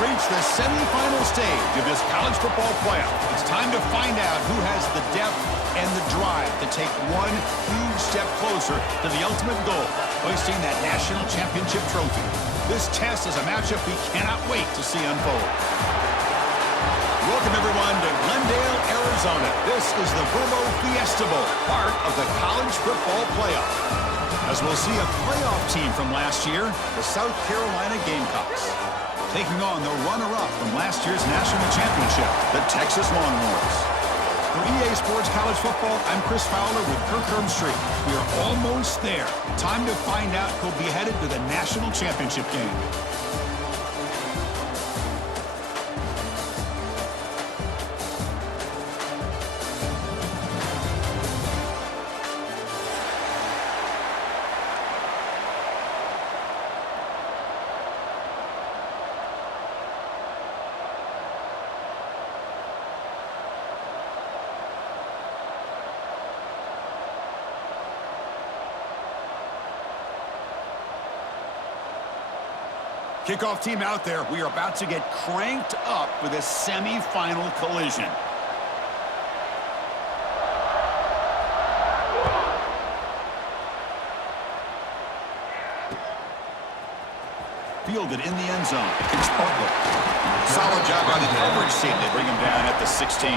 reached the semifinal stage of this college football playoff. It's time to find out who has the depth and the drive to take one huge step closer to the ultimate goal, hoisting that national championship trophy. This test is a matchup we cannot wait to see unfold. Welcome, everyone, to Glendale, Arizona. This is the Verbo Fiesta Bowl, part of the college football playoff. As we'll see a playoff team from last year, the South Carolina Gamecocks, taking on the runner-up from last year's national championship, the Texas Longhorns. For EA Sports College Football, I'm Chris Fowler with Kirk Herbstreit. We are almost there. Time to find out who'll be headed to the national championship game. Kickoff team out there. We are about to get cranked up for this semifinal collision. Fielded in the end zone. It's Butler. Solid job by the coverage team. They bring him down at the 16.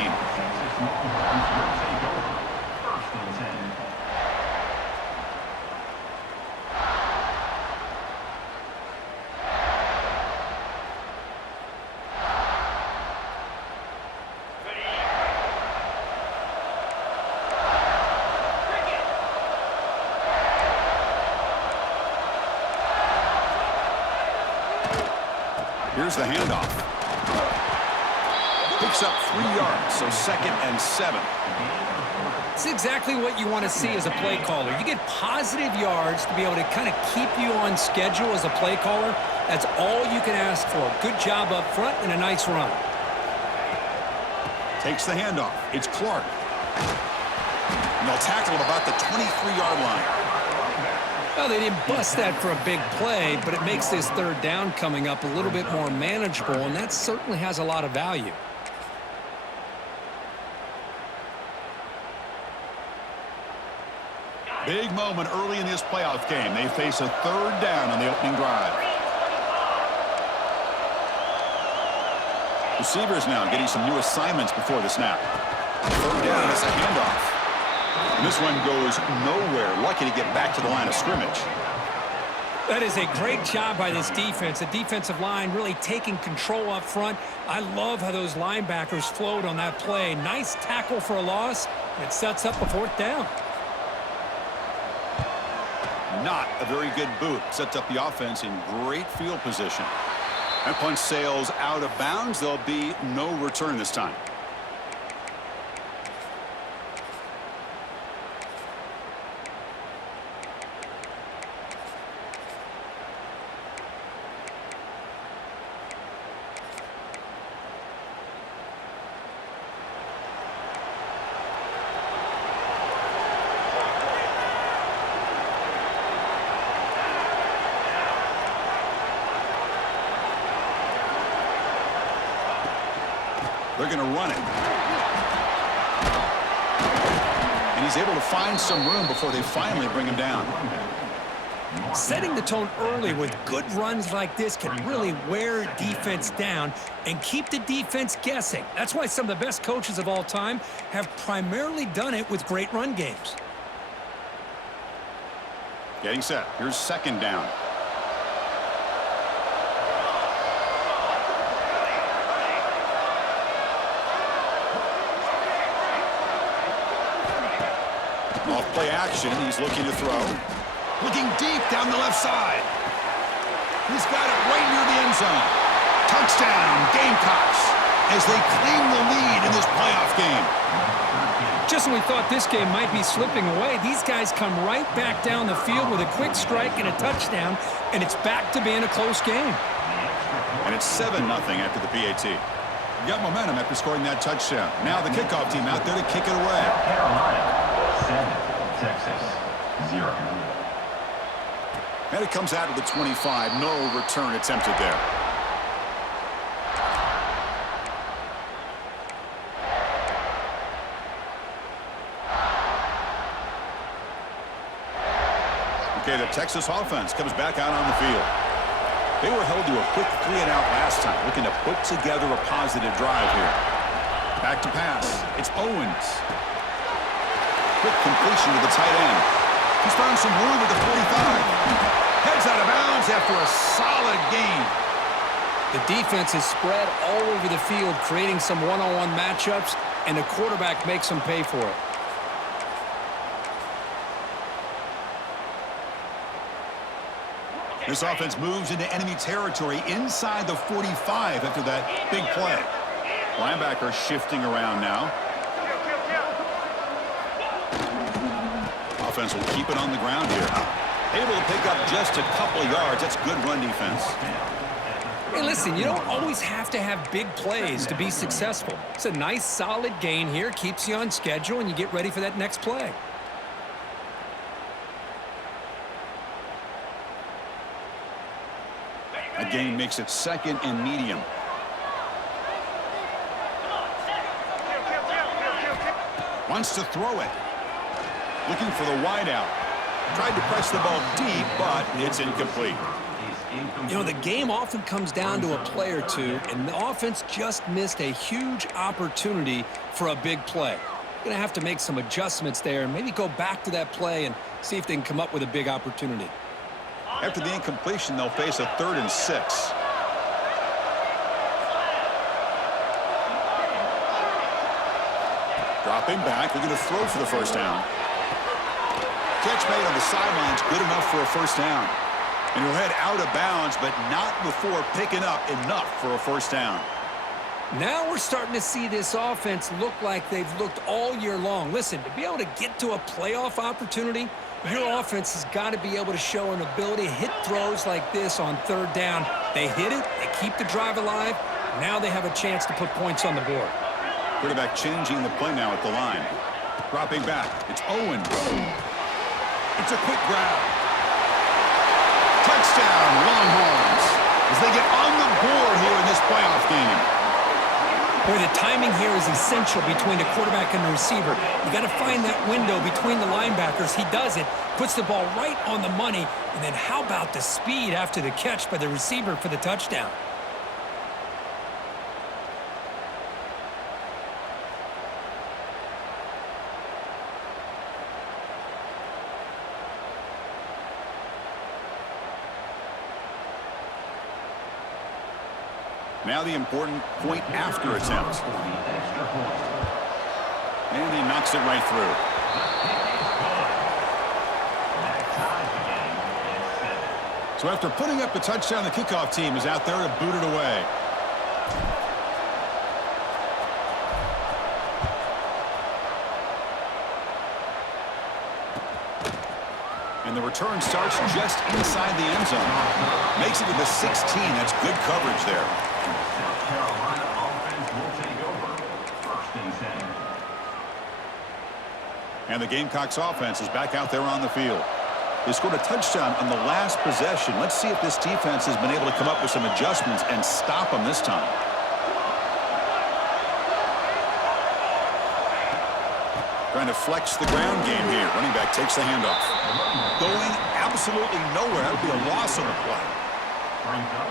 Here's the handoff. Picks up 3 yards, so 2nd and 7. It's exactly what you want to see as a play caller. You get positive yards to be able to kind of keep you on schedule as a play caller. That's all you can ask for. Good job up front and a nice run. Takes the handoff. It's Clark. And they'll tackle him about the 23-yard line. Well, they didn't bust that for a big play, but it makes this third down coming up a little bit more manageable, and that certainly has a lot of value. Big moment early in this playoff game. They face a third down on the opening drive. Receivers now getting some new assignments before the snap. Third down is a handoff. And this one goes nowhere. Lucky to get back to the line of scrimmage. That is a great job by this defense. The defensive line really taking control up front. I love how those linebackers flowed on that play. Nice tackle for a loss. It sets up a 4th down. Not a very good boot. Sets up the offense in great field position. That punch sails out of bounds. There'll be no return this time. They're going to run it. And he's able to find some room before they finally bring him down. Setting the tone early with good runs like this can really wear defense down and keep the defense guessing. That's why some of the best coaches of all time have primarily done it with great run games. Getting set. Here's 2nd down. Off play action, he's looking to throw. Looking deep down the left side. He's got it right near the end zone. Touchdown, Gamecocks, as they claim the lead in this playoff game. Just when we thought this game might be slipping away, these guys come right back down the field with a quick strike and a touchdown, and it's back to being a close game. And it's 7-0 after the PAT. Got momentum after scoring that touchdown. Now the kickoff team out there to kick it away. Carolina, 7, Texas, 0. And it comes out to the 25. No return attempted there. Okay, the Texas offense comes back out on the field. They were held to a quick 3-and-out last time, looking to put together a positive drive here. Back to pass. It's Owens. Quick completion to the tight end. He's found some room at the 45. Heads out of bounds after a solid gain. The defense is spread all over the field, creating some one-on-one matchups, and the quarterback makes them pay for it. This offense moves into enemy territory inside the 45 after that big play. Linebacker shifting around now. Offense will keep it on the ground here. Able to pick up just a couple of yards. That's good run defense. Hey, listen, you don't always have to have big plays to be successful. It's a nice, solid gain here. Keeps you on schedule, and you get ready for that next play. That gain makes it second and medium. Wants to throw it. Looking for the wideout. Tried to press the ball deep, but it's incomplete. You know, the game often comes down to a play or two, and the offense just missed a huge opportunity for a big play. Going to have to make some adjustments there and maybe go back to that play and see if they can come up with a big opportunity. After the incompletion, they'll face a 3rd and 6. Dropping back, looking to throw for the first down. Catch made on the sidelines, good enough for a first down. And he'll head out of bounds, but not before picking up enough for a first down. Now we're starting to see this offense look like they've looked all year long. Listen, to be able to get to a playoff opportunity, your offense has got to be able to show an ability to hit throws like this on 3rd down. They hit it, they keep the drive alive. Now they have a chance to put points on the board. Quarterback changing the play now at the line. Dropping back, it's Owens. It's a quick grab. Touchdown, Longhorns, as they get on the board here in this playoff game. Boy, the timing here is essential between the quarterback and the receiver. You got to find that window between the linebackers. He does it, puts the ball right on the money, and then how about the speed after the catch by the receiver for the touchdown? Now the important point after attempt. And he knocks it right through. So after putting up the touchdown, the kickoff team is out there to boot it away. And the return starts just inside the end zone. Makes it to the 16. That's good coverage there. Carolina offense will take over. 1st and 10. And the Gamecocks offense is back out there on the field. They scored a touchdown on the last possession. Let's see if this defense has been able to come up with some adjustments and stop them this time. Trying to flex the ground game here. Running back takes the handoff. Going absolutely nowhere. That would be a loss on the play.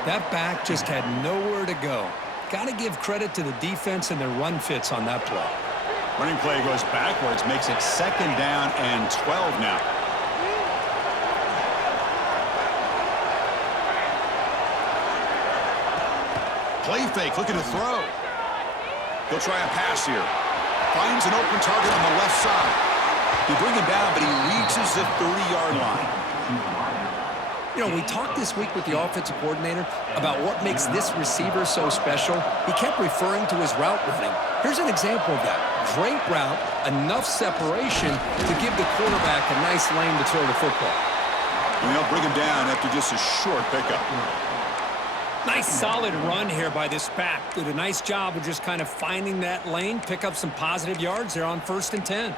That back just had nowhere to go. Got to give credit to the defense and their run fits on that play. Running play goes backwards, makes it 2nd down and 12 now. Play fake, looking to throw. He'll try a pass here. Finds an open target on the left side. They bring him down, but he reaches the 30-yard line. You know, we talked this week with the offensive coordinator about what makes this receiver so special. He kept referring to his route running. Here's an example of that. Great route, enough separation to give the quarterback a nice lane to throw the football. And they'll bring him down after just a short pickup. Nice solid run here by this back. Did a nice job of just kind of finding that lane, pick up some positive yards there on 1st and 10.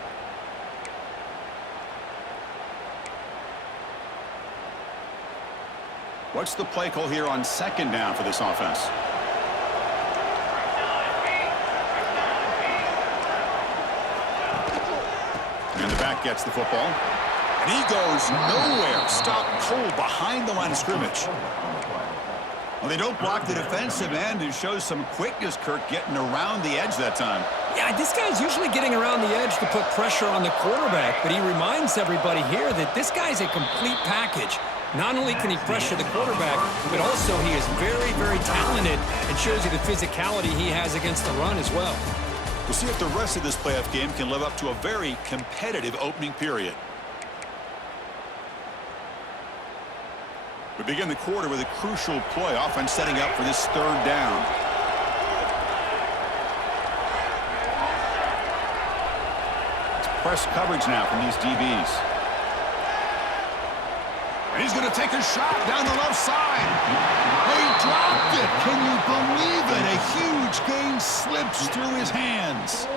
What's the play call here on 2nd down for this offense? And the back gets the football. And he goes nowhere. Stopped cold behind the line of scrimmage. Well, they don't block the defensive end, who shows some quickness, Kirk, getting around the edge that time. Yeah, this guy's usually getting around the edge to put pressure on the quarterback, but he reminds everybody here that this guy's a complete package. Not only can he pressure the quarterback, but also he is very, very talented and shows you the physicality he has against the run as well. We'll see if the rest of this playoff game can live up to a very competitive opening period. We begin the quarter with a crucial play, offense setting up for this third down. It's press coverage now from these DBs. And he's going to take a shot down the left side. He dropped it. Can you believe it? A huge gain slips through his hands.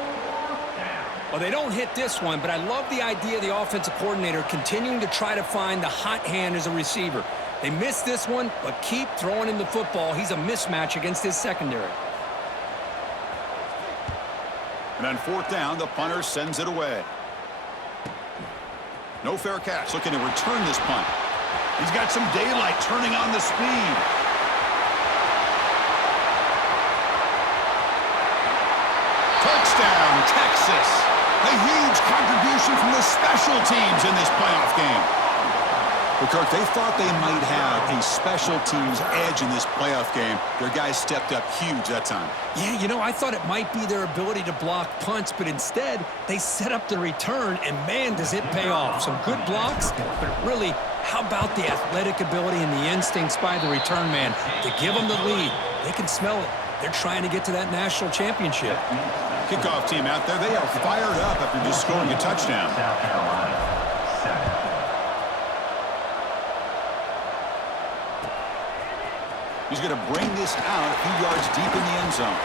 Well, they don't hit this one, but I love the idea of the offensive coordinator continuing to try to find the hot hand as a receiver. They missed this one, but keep throwing him the football. He's a mismatch against his secondary. And on fourth down, the punter sends it away. No fair catch. Looking to return this punt. He's got some daylight turning on the speed. Touchdown, Texas. A huge contribution from the special teams in this playoff game. Well, Kirk, they thought they might have a special teams edge in this playoff game. Their guys stepped up huge that time. Yeah, you know, I thought it might be their ability to block punts, but instead they set up the return, and man, does it pay off. Some good blocks, but really, how about the athletic ability and the instincts by the return man to give them the lead? They can smell it. They're trying to get to that national championship. Kickoff team out there, they are fired up after just scoring a touchdown. South Carolina, 7. He's going to bring this out a few yards deep in the end zone.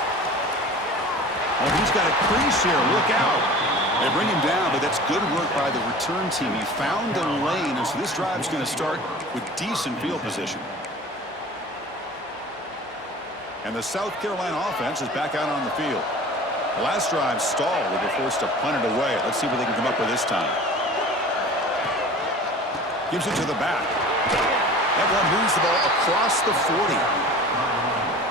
Oh, he's got a crease here. Look out. They bring him down, but that's good work by the return team. He found the lane, and so this drive's going to start with decent field position. And the South Carolina offense is back out on the field. The last drive stalled. They were forced to punt it away. Let's see what they can come up with this time. Gives it to the back. That one moves the ball across the 40.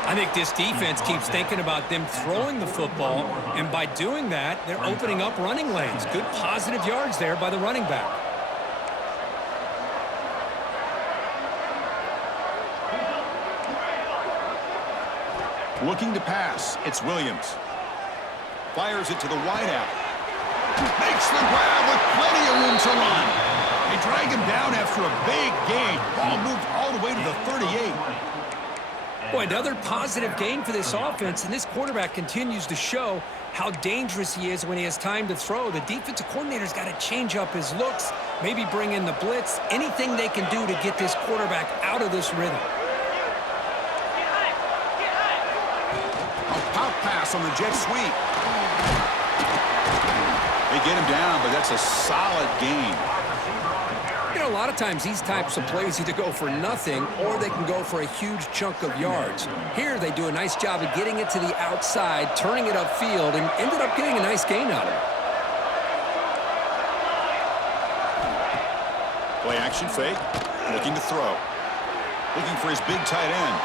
I think this defense keeps thinking about them throwing the football, and by doing that, they're opening up running lanes. Good positive yards there by the running back. Looking to pass. It's Williams. Fires it to the wideout. Makes the grab with plenty of room to run. They drag him down after a big gain. Ball moved all the way to the 38. Boy, another positive gain for this offense, and this quarterback continues to show how dangerous he is when he has time to throw. The defensive coordinator's got to change up his looks, maybe bring in the blitz, anything they can do to get this quarterback out of this rhythm. A pop pass on the jet sweep. They get him down, but that's a solid gain. You know, a lot of times these types of plays either go for nothing or they can go for a huge chunk of yards. Here they do a nice job of getting it to the outside, turning it upfield, and ended up getting a nice gain out of it. Play action fake. Looking to throw. Looking for his big tight end.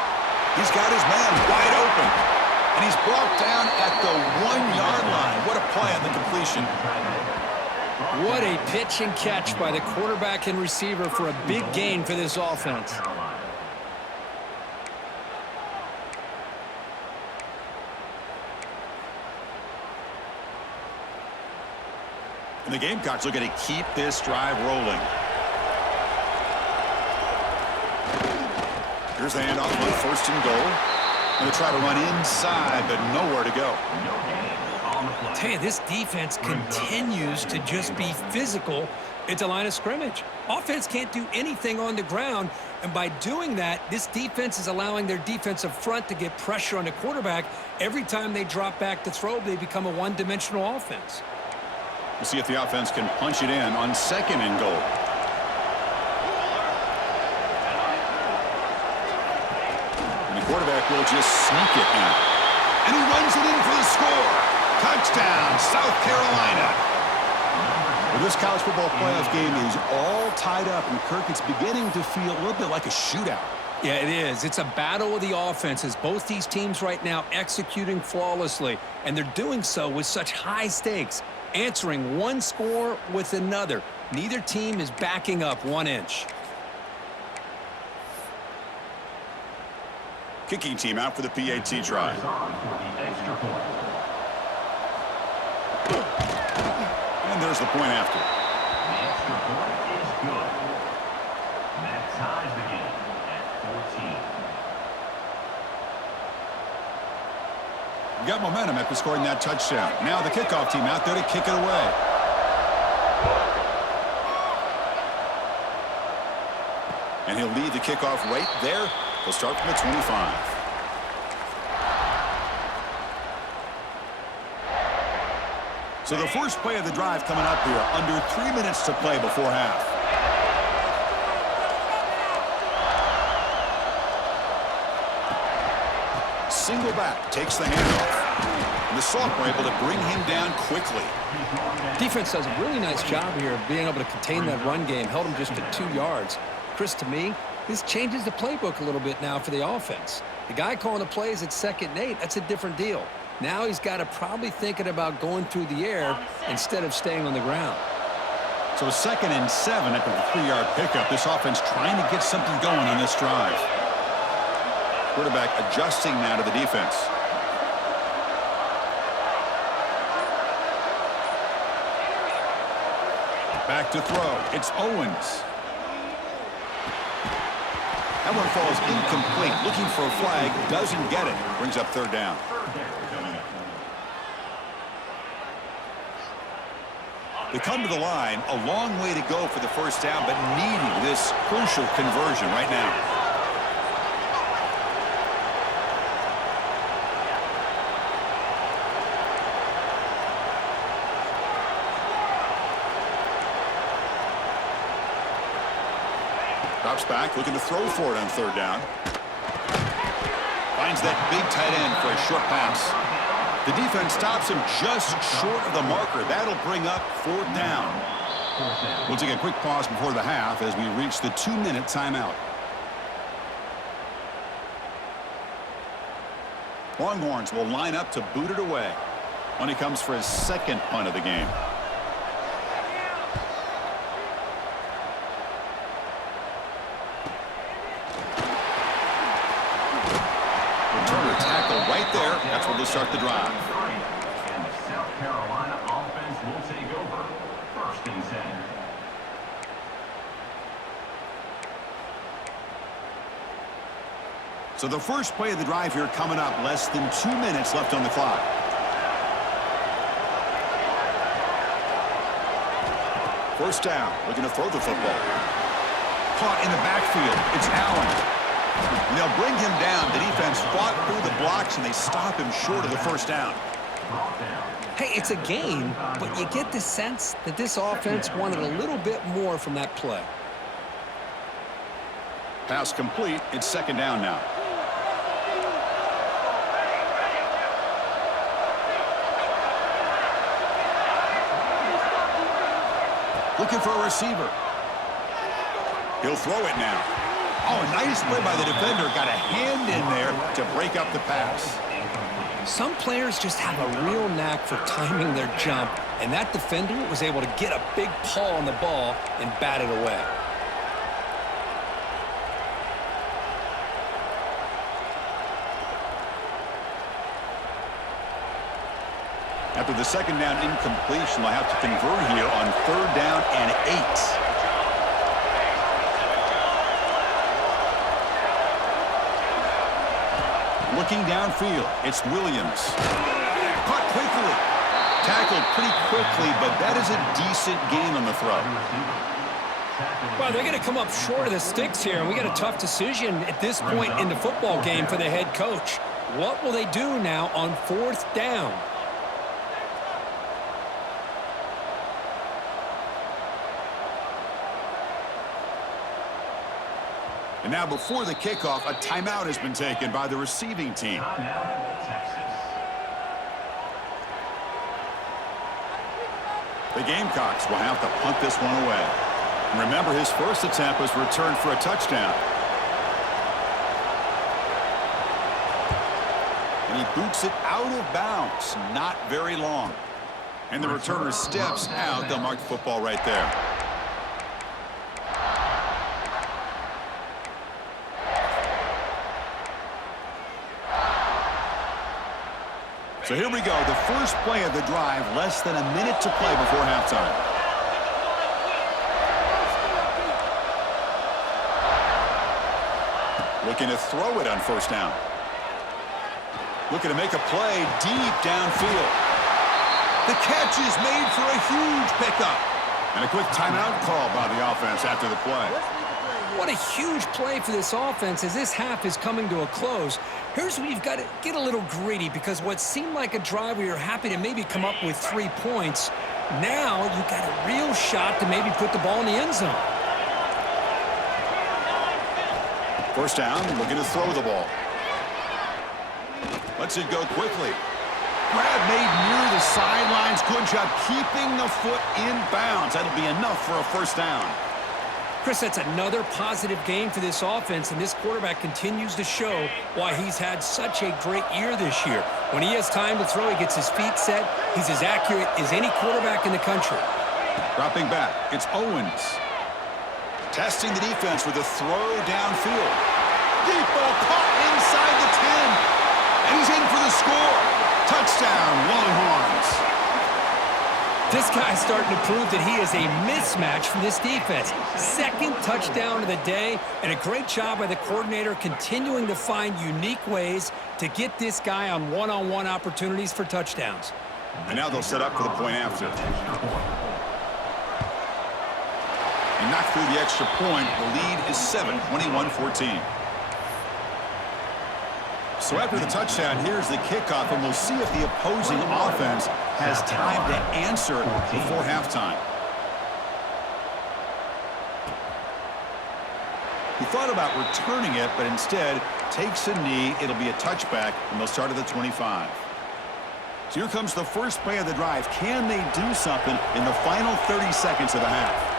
He's got his man wide open. And he's brought down at the 1-yard line. What a play on the completion. What a pitch and catch by the quarterback and receiver for a big gain for this offense. And the Gamecocks looking to keep this drive rolling. Here's the handoff on first and goal. Going to try to run inside, but nowhere to go. I tell you, this defense continues to just be physical at the line of scrimmage. Offense can't do anything on the ground, and by doing that, this defense is allowing their defensive front to get pressure on the quarterback. Every time they drop back to throw, they become a one-dimensional offense. We'll see if the offense can punch it in on second and goal. And the quarterback will just sneak it now. And he runs it in for the score. Touchdown, South Carolina. Well, this college football playoff game is all tied up, and Kirk, it's beginning to feel a little bit like a shootout. Yeah, it is. It's a battle of the offenses. Both these teams right now executing flawlessly, and they're doing so with such high stakes, answering one score with another. Neither team is backing up 1 inch. Kicking team out for the PAT try. And there's the point after. The extra point is good. That ties the game at 14. Got momentum after scoring that touchdown. Now the kickoff team out there to kick it away. And he'll lead the kickoff right there. He'll start from the 25. So the first play of the drive coming up here. Under 3 minutes to play before half. Single back takes the handoff. And the Soft were able to bring him down quickly. Defense does a really nice job here of being able to contain that run game. Held him just to 2 yards. Chris, to me, this changes the playbook a little bit now for the offense. The guy calling the plays at 2nd and 8, that's a different deal. Now he's got to probably thinking about going through the air instead of staying on the ground. So 2nd and 7 after the 3-yard pickup. This offense trying to get something going on this drive. Quarterback adjusting now to the defense. Back to throw. It's Owens. That one falls incomplete. Looking for a flag. Doesn't get it. Brings up 3rd down. They come to the line. A long way to go for the 1st down, but needing this crucial conversion right now. Drops back, looking to throw for it on 3rd down. Finds that big tight end for a short pass. The defense stops him just short of the marker. That'll bring up 4th down. We'll take a quick pause before the half as we reach the 2-minute timeout. Longhorns will line up to boot it away when he comes for his 2nd punt of the game. Right there, that's where they'll start the drive. And the South Carolina offense will take over. 1st and 10. So the first play of the drive here coming up. Less than 2 minutes left on the clock. First down, looking to throw the football. Caught in the backfield. It's Allen. And they'll bring him down. The defense fought through the blocks, and they stop him short of the 1st down. Hey, it's a game, but you get the sense that this offense wanted a little bit more from that play. Pass complete. It's 2nd down now. Looking for a receiver. He'll throw it now. Oh, nice play by the defender. Got a hand in there to break up the pass. Some players just have a real knack for timing their jump, and that defender was able to get a big paw on the ball and bat it away. After the 2nd down incompletion, they'll have to convert here on 3rd down and 8. Looking downfield, it's Williams. Caught quickly. Tackled pretty quickly, but that is a decent gain on the throw. Well, they're going to come up short of the sticks here, and we got a tough decision at this point in the football game for the head coach. What will they do now on 4th down? And now before the kickoff, a timeout has been taken by the receiving team. The Gamecocks will have to punt this one away. And remember, his first attempt was returned for a touchdown. And he boots it out of bounds. Not very long. And the returner steps out. They'll mark the football right there. So here we go, the first play of the drive, less than a minute to play before halftime. Looking to throw it on first down. Looking to make a play deep downfield. The catch is made for a huge pickup. And a quick timeout call by the offense after the play. What a huge play for this offense as this half is coming to a close. Here's where you've got to get a little greedy, because what seemed like a drive where you're happy to maybe come up with 3 points, now you've got a real shot to maybe put the ball in the end zone. First down, looking to throw the ball. Lets it go quickly. Grab made near the sidelines. Good job keeping the foot in bounds. That'll be enough for a first down. Chris, that's another positive game for this offense, and this quarterback continues to show why he's had such a great year this year. When he has time to throw, he gets his feet set. He's as accurate as any quarterback in the country. Dropping back, it's Owens. Testing the defense with a throw downfield. Deep ball caught inside the 10. And he's in for the score. Touchdown, Longhorns. This guy's starting to prove that he is a mismatch for this defense. Second touchdown of the day, and a great job by the coordinator continuing to find unique ways to get this guy on one-on-one opportunities for touchdowns. And now they'll set up for the point after. And knock through the extra point. The lead is 7, 21-14. So after the touchdown, here's the kickoff, and we'll see if the opposing offense has time to answer before halftime. He thought about returning it, but instead takes a knee. It'll be a touchback, and they'll start at the 25. So here comes the first play of the drive. Can they do something in the final 30 seconds of the half?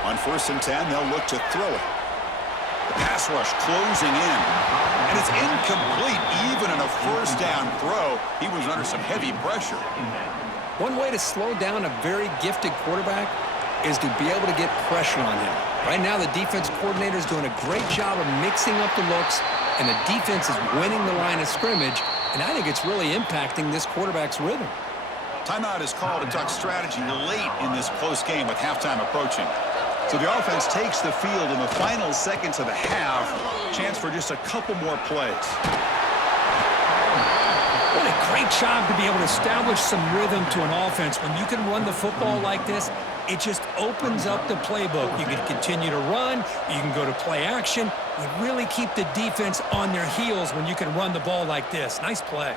On 1st and 10, they'll look to throw it. The pass rush closing in. And it's incomplete. Even in a first down throw, he was under some heavy pressure. One way to slow down a very gifted quarterback is to be able to get pressure on him. Right now, the defense coordinator is doing a great job of mixing up the looks, and the defense is winning the line of scrimmage, and I think it's really impacting this quarterback's rhythm. Timeout is called to talk strategy late in this close game with halftime approaching. So the offense takes the field in the final seconds of the half. Chance for just a couple more plays. What a great job to be able to establish some rhythm to an offense. When you can run the football like this, it just opens up the playbook. You can continue to run. You can go to play action. You really keep the defense on their heels when you can run the ball like this. Nice play.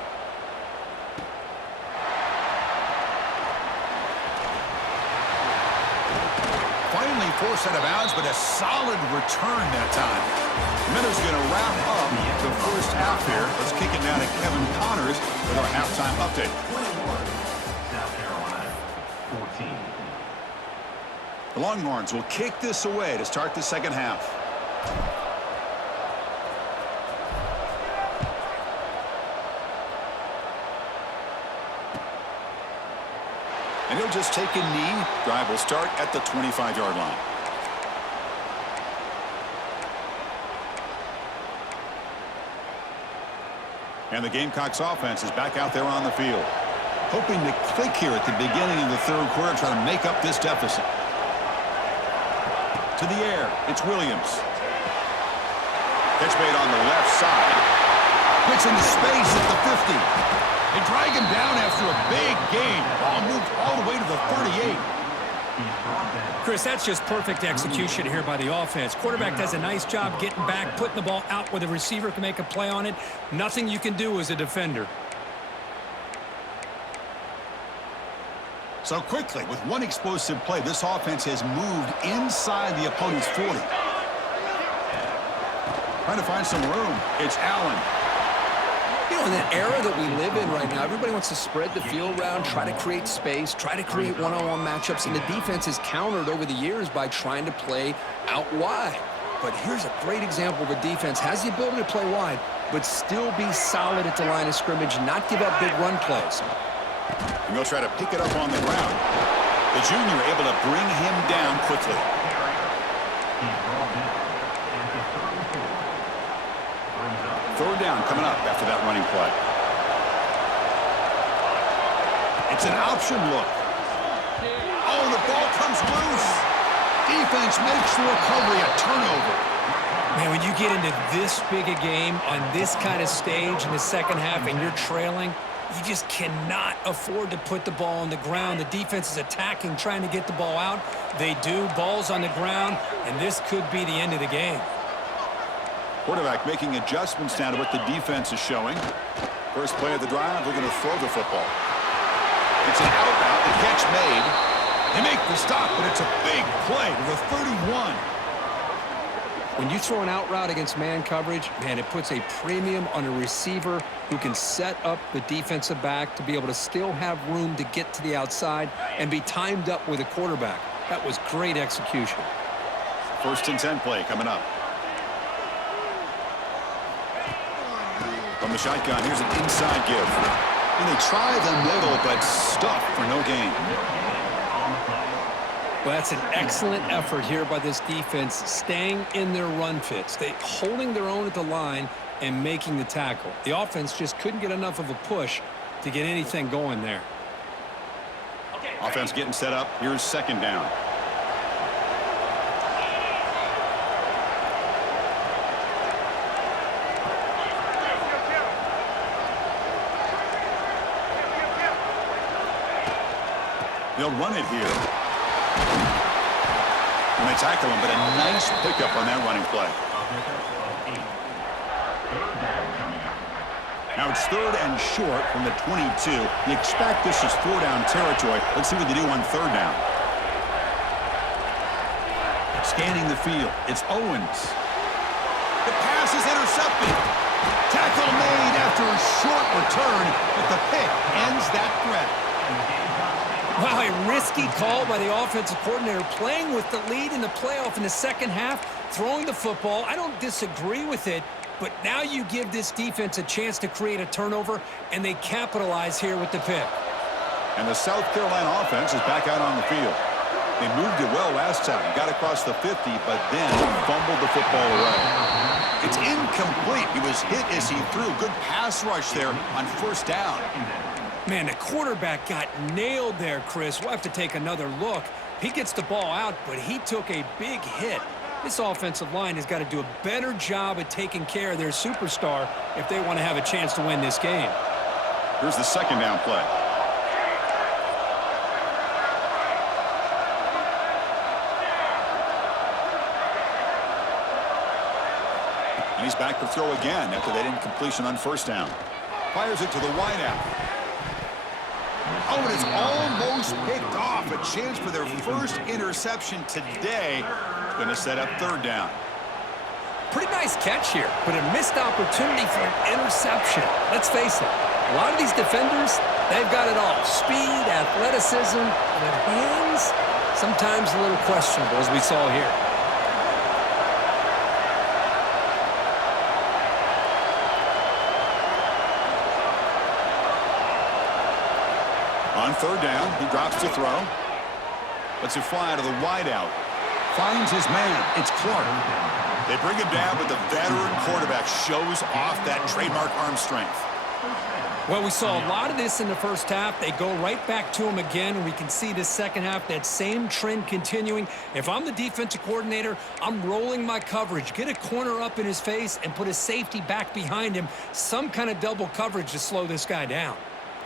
Finally forced out of bounds, but a solid return that time. Minnows going to wrap up the first half here. Let's kick it now to Kevin Connors with our halftime update. South Carolina, 14. The Longhorns will kick this away to start the second half. And he'll just take a knee. Drive will start at the 25-yard line. And the Gamecocks offense is back out there on the field. Hoping to click here at the beginning of the third quarter, trying to make up this deficit. To the air, it's Williams. Catch made on the left side. Gets into space at the 50. They drag him down after a big gain. Ball moved all the way to the 38. Chris, that's just perfect execution here by the offense. Quarterback does a nice job getting back, putting the ball out where the receiver can make a play on it. Nothing you can do as a defender. So quickly, with one explosive play, this offense has moved inside the opponent's 40. Trying to find some room. It's Allen. You know, know, in that era that we live in right now, everybody wants to spread the field around, try to create space, try to create one-on-one matchups, and the defense is countered over the years by trying to play out wide. But here's a great example of a defense has the ability to play wide, but still be solid at the line of scrimmage, not give up big run plays. And they'll try to pick it up on the ground. The junior able to bring him down quickly. Third down coming up after that running play. It's an option look. Oh, the ball comes loose. Defense makes the recovery a turnover. Man, when you get into this big a game on this kind of stage in the second half and you're trailing, you just cannot afford to put the ball on the ground. The defense is attacking, trying to get the ball out. They do. Ball's on the ground, and this could be the end of the game. Quarterback making adjustments now to what the defense is showing. First play of the drive, they're going to throw the football. It's an out route, the catch made. They make the stop, but it's a big play to the 31. When you throw an out route against man coverage, man, it puts a premium on a receiver who can set up the defensive back to be able to still have room to get to the outside and be timed up with a quarterback. That was great execution. First and 10 play coming up. From the shotgun, here's an inside give. And they try the middle, but stuffed for no gain. Well, that's an excellent effort here by this defense, staying in their run fits. They holding their own at the line and making the tackle. The offense just couldn't get enough of a push to get anything going there. Offense getting set up. Here's second down. They'll run it here. And they tackle him, but a nice pickup on that running play. Now it's third and short from the 22. You expect this is 4-down territory. Let's see what they do on third down. Scanning the field, it's Owens. The pass is intercepted. Tackle made after a short return, but the pick ends that threat. Wow, a risky call by the offensive coordinator, playing with the lead in the playoff in the second half, throwing the football. I don't disagree with it, but now you give this defense a chance to create a turnover, and they capitalize here with the pick. And the South Carolina offense is back out on the field. They moved it well last time, got across the 50, but then fumbled the football away. It's incomplete. He was hit as he threw. Good pass rush there on first down. Man, the quarterback got nailed there, Chris. We'll have to take another look. He gets the ball out, but he took a big hit. This offensive line has got to do a better job at taking care of their superstar if they want to have a chance to win this game. Here's the second down play. And he's back to throw again after that incompletion on first down. Fires it to the wideout. Oh, and it's almost picked off. A chance for their first interception today. Going to set up third down. Pretty nice catch here, but a missed opportunity for an interception. Let's face it, a lot of these defenders, they've got it all. Speed, athleticism, their hands, sometimes a little questionable, as we saw here. On third down, he drops to throw. Lets it fly to the wideout. Finds his man. It's Clark. They bring him down, but the veteran quarterback shows off that trademark arm strength. Well, we saw a lot of this in the first half. They go right back to him again, and we can see the second half, that same trend continuing. If I'm the defensive coordinator, I'm rolling my coverage. Get a corner up in his face and put a safety back behind him. Some kind of double coverage to slow this guy down.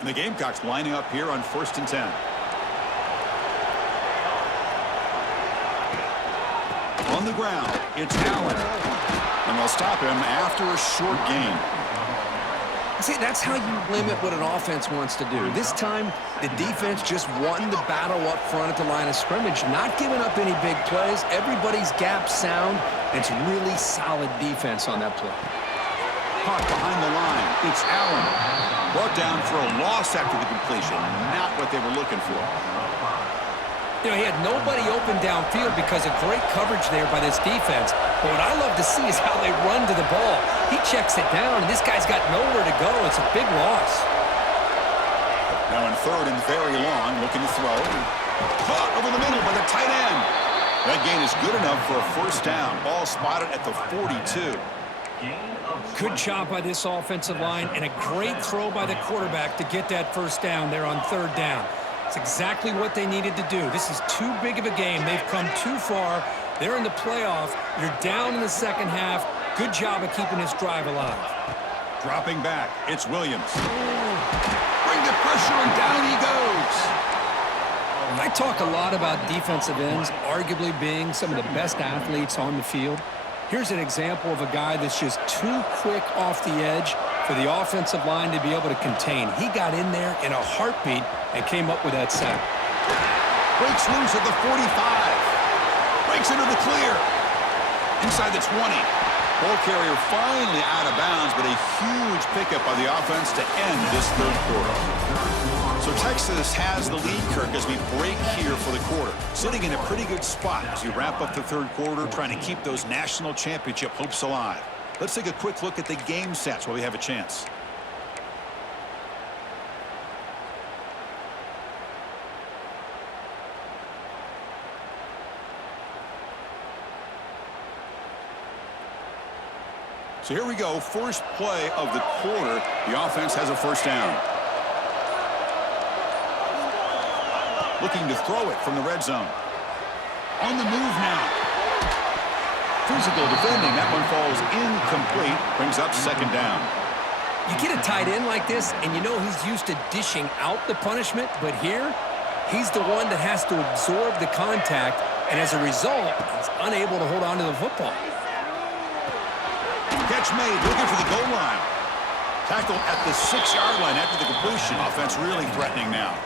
And the Gamecocks lining up here on 1st and 10. On the ground, it's Allen. And they'll stop him after a short gain. See, that's how you limit what an offense wants to do. This time, the defense just won the battle up front at the line of scrimmage, not giving up any big plays. Everybody's gap sound. It's really solid defense on that play. Caught behind the line. It's Allen. Brought down for a loss after the completion. Not what they were looking for. You know, he had nobody open downfield because of great coverage there by this defense. But what I love to see is how they run to the ball. He checks it down, and this guy's got nowhere to go. It's a big loss. Now in third and very long, looking to throw. Caught over the middle by the tight end. That gain is good enough for a first down. Ball spotted at the 42. Good job by this offensive line, and a great throw by the quarterback to get that first down there on third down. It's exactly what they needed to do. This is too big of a game. They've come too far. They're in the playoff. You're down in the second half. Good job of keeping this drive alive. Dropping back, it's Williams. Bring the pressure, and down he goes. I talk a lot about defensive ends arguably being some of the best athletes on the field. Here's an example of a guy that's just too quick off the edge for the offensive line to be able to contain. He got in there in a heartbeat and came up with that sack. Breaks loose at the 45. Breaks into the clear. Inside the 20. Ball carrier finally out of bounds, but a huge pickup by the offense to end this third quarter. So Texas has the lead, Kirk, as we break here for the quarter. Sitting in a pretty good spot as we wrap up the third quarter, trying to keep those national championship hopes alive. Let's take a quick look at the game stats while we have a chance. So here we go, first play of the quarter. The offense has a first down. Looking to throw it from the red zone. On the move now. Physical defending. That one falls incomplete. Brings up second down. You get a tight end like this, and you know he's used to dishing out the punishment, but here, he's the one that has to absorb the contact, and as a result, he's unable to hold on to the football. Catch made, looking for the goal line. Tackled at the 6-yard line after the completion. Offense really threatening now.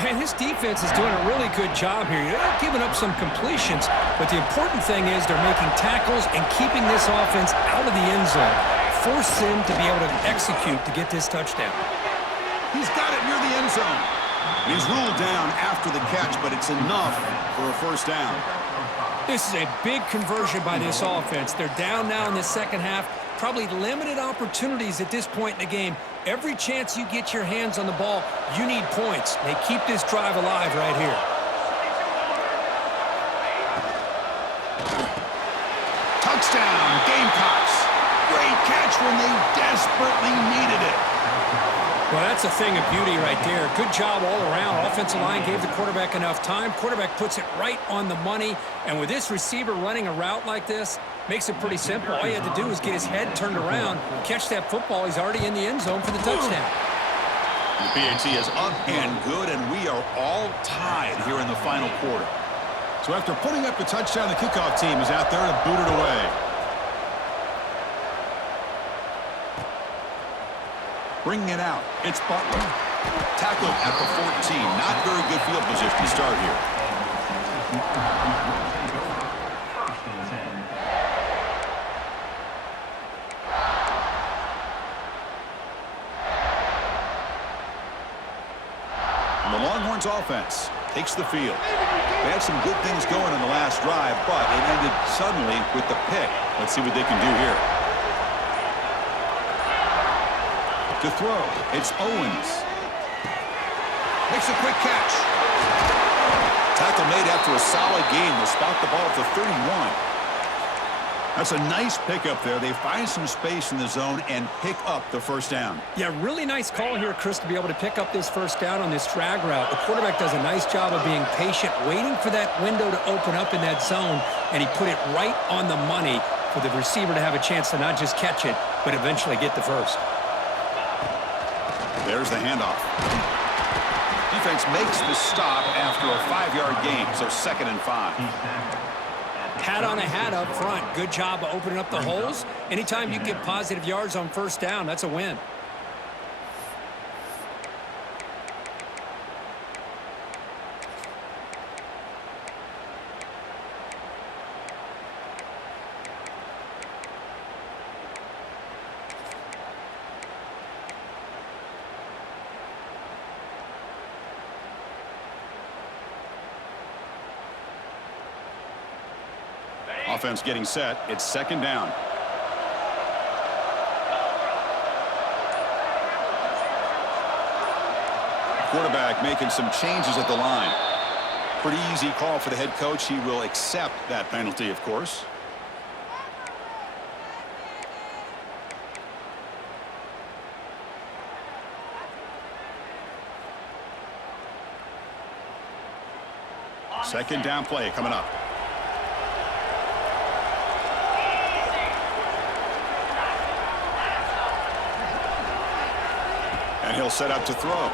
And his defense is doing a really good job here. They're giving up some completions, but the important thing is they're making tackles and keeping this offense out of the end zone. Force him to be able to execute to get this touchdown. He's got it near the end zone. He's ruled down after the catch, but it's enough for a first down. This is a big conversion by this offense. They're down now in the second half. Probably limited opportunities at this point in the game. Every chance you get your hands on the ball, you need points. They keep this drive alive right here. Touchdown, Gamecocks. Great catch when they desperately needed it. Well, that's a thing of beauty right there. Good job all around. Offensive line gave the quarterback enough time. Quarterback puts it right on the money. And with this receiver running a route like this, makes it pretty simple. All you had to do is get his head turned around, catch that football. He's already in the end zone for the touchdown. The PAT is up and good, and we are all tied here in the final quarter. So after putting up the touchdown, the kickoff team is out there to boot it away. Bringing it out, it's Butler. Tackled at the 14. Not very good field position to start here. And the Longhorns offense takes the field. They had some good things going in the last drive, but it ended suddenly with the pick. Let's see what they can do here. To throw, it's Owens. Makes a quick catch. Tackle made after a solid gain. Will spot the ball at the 31. That's a nice pickup there. They find some space in the zone and pick up the first down. Yeah, really nice call here, Chris, to be able to pick up this first down on this drag route. The quarterback does a nice job of being patient, waiting for that window to open up in that zone, and he put it right on the money for the receiver to have a chance to not just catch it, but eventually get the first. There's the handoff. Defense makes the stop after a 5-yard gain, so 2nd and 5. Hat on a hat up front. Good job of opening up the holes. Anytime you get positive yards on first down, that's a win. Offense getting set. It's second down. Quarterback making some changes at the line. Pretty easy call for the head coach. He will accept that penalty, of course. Second down play coming up. And he'll set up to throw.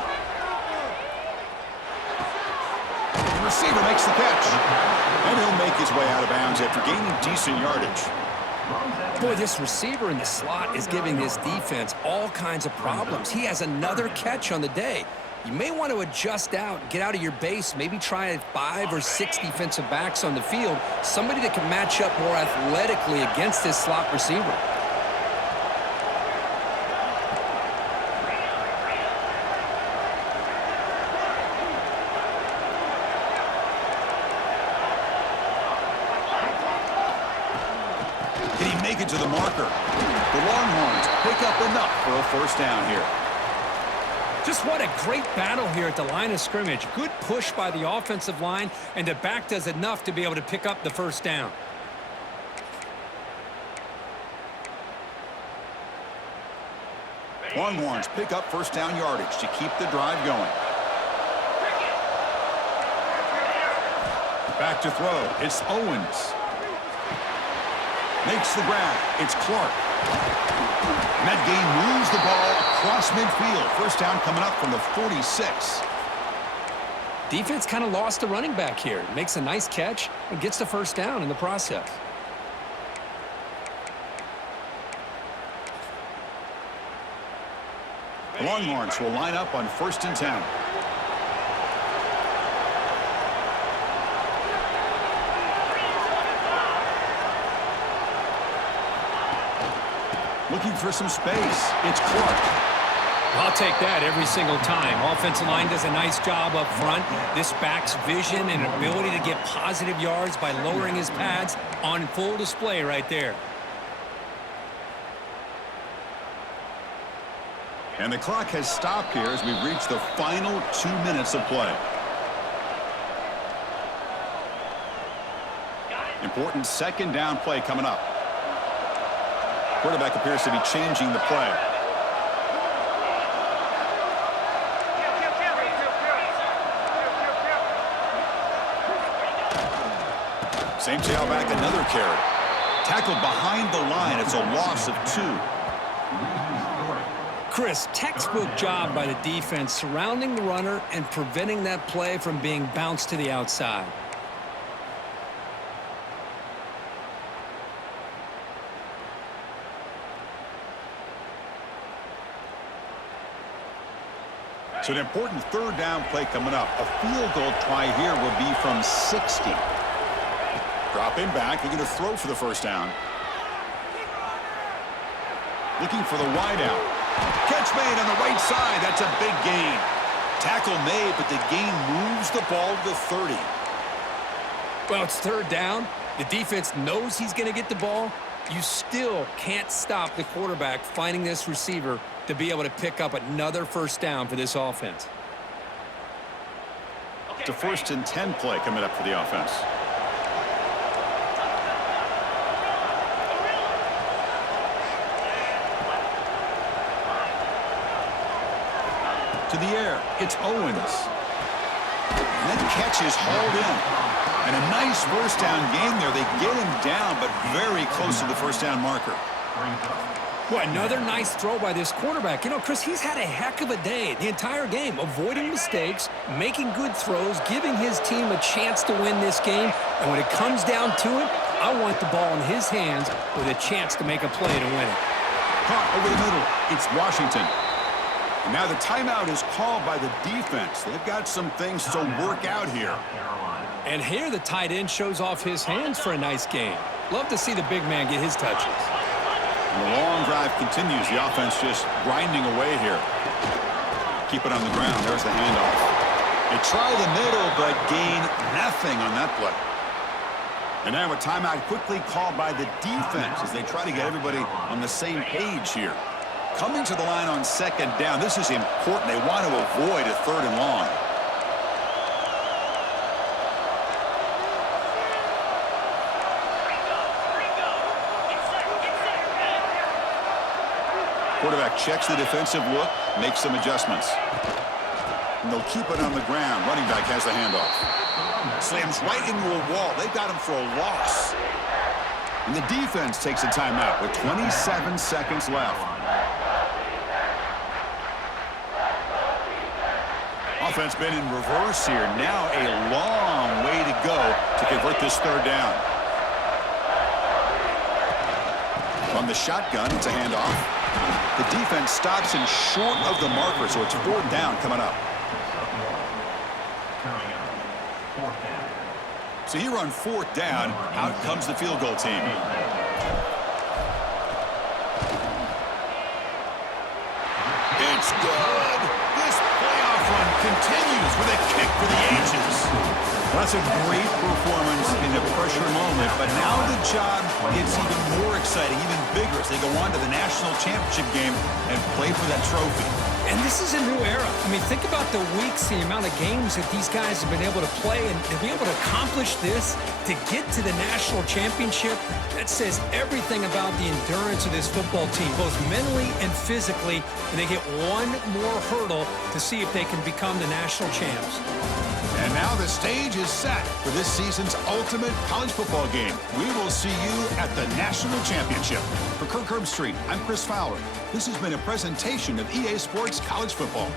The receiver makes the catch. And he'll make his way out of bounds after gaining decent yardage. Boy, this receiver in the slot is giving this defense all kinds of problems. He has another catch on the day. You may want to adjust out, get out of your base, maybe try 5 or 6 defensive backs on the field, somebody that can match up more athletically against this slot receiver. Can he make it to the marker? The Longhorns pick up enough for a first down here. Just what a great battle here at the line of scrimmage. Good push by the offensive line, and the back does enough to be able to pick up the first down. Longhorns pick up first down yardage to keep the drive going. Back to throw. It's Owens. Makes the grab. It's Clark. And that gain moves the ball across midfield. First down coming up from the 46. Defense kind of lost the running back here. Makes a nice catch and gets the first down in the process. The Longhorns will line up on 1st and 10. Looking for some space. It's Clark. I'll take that every single time. Offensive line does a nice job up front. This back's vision and ability to get positive yards by lowering his pads on full display right there. And the clock has stopped here as we've reached the final 2 minutes of play. Important second down play coming up. Quarterback appears to be changing the play. Same tailback, another carry. Tackled behind the line. It's a loss of 2. Chris, textbook job by the defense surrounding the runner and preventing that play from being bounced to the outside. So an important third down play coming up. A field goal try here will be from 60. Drop him back. They're going to throw for the first down. Looking for the wideout. Catch made on the right side. That's a big gain. Tackle made, but the gain moves the ball to the 30. Well, it's third down. The defense knows he's going to get the ball. You still can't stop the quarterback finding this receiver to be able to pick up another first down for this offense. It's a 1st and 10 play coming up for the offense. To the air, it's Owens. And that catch is hauled in. And a nice first down gain there. They get him down, but very close to the first down marker. Well, another nice throw by this quarterback. You know, Chris, he's had a heck of a day the entire game, avoiding mistakes, making good throws, giving his team a chance to win this game. And when it comes down to it, I want the ball in his hands with a chance to make a play to win it. Caught over the middle. It's Washington. And now the timeout is called by the defense. They've got some things to work out here. And here the tight end shows off his hands for a nice game. Love to see the big man get his touches. And the long drive continues. The offense just grinding away here. Keep it on the ground. There's the handoff. They try the middle, but gain nothing on that play. And now a timeout quickly called by the defense as they try to get everybody on the same page here. Coming to the line on second down, this is important. They want to avoid a 3rd and long. Quarterback checks the defensive look, makes some adjustments. And they'll keep it on the ground. Running back has the handoff. Slams right into a wall. They got him for a loss. And the defense takes a timeout with 27 seconds left. Offense been in reverse here. Now a long way to go to convert this 3rd down. From the shotgun, it's a handoff. The defense stops him short of the marker, so it's 4th down coming up. So here on 4th down, out comes the field goal team. It's good. This playoff run continues with a kick for the ages. Well, that's a great performance in a pressure moment, but now the job gets even more exciting, even bigger as they go on to the national championship game and play for that trophy. And this is a new era. I mean, think about the weeks, the amount of games that these guys have been able to play, and to be able to accomplish this, to get to the national championship, that says everything about the endurance of this football team, both mentally and physically, and they get one more hurdle to see if they can become the national champs. And now the stage is set for this season's ultimate college football game. We will see you at the national championship. For Kirk Herbstreit, I'm Chris Fowler. This has been a presentation of EA Sports College Football.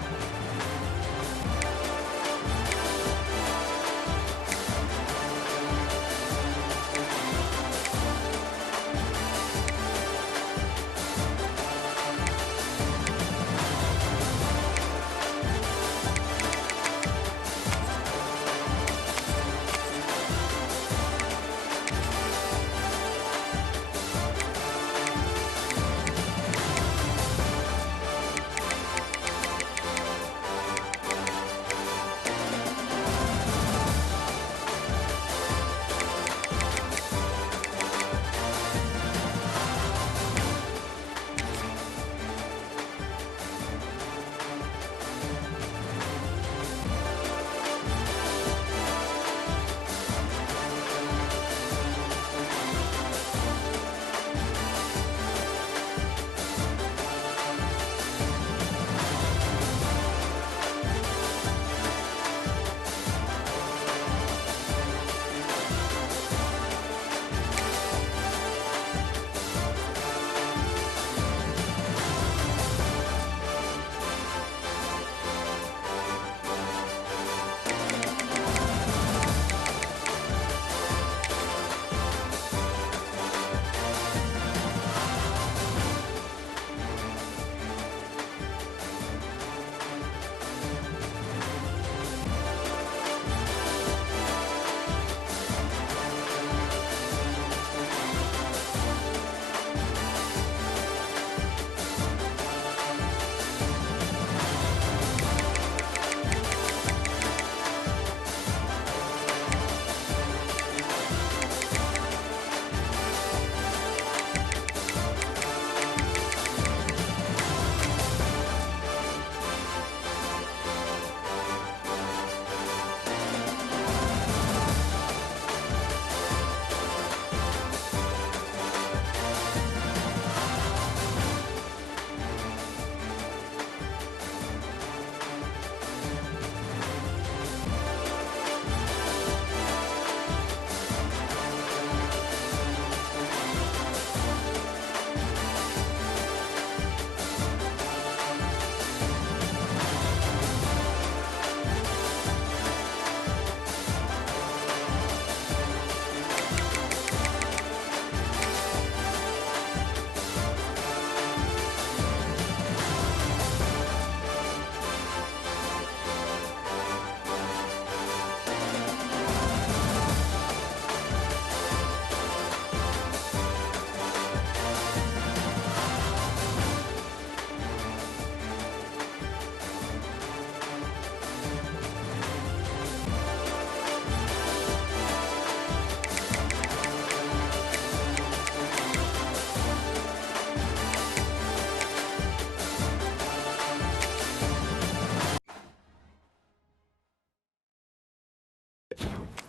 Touchdown.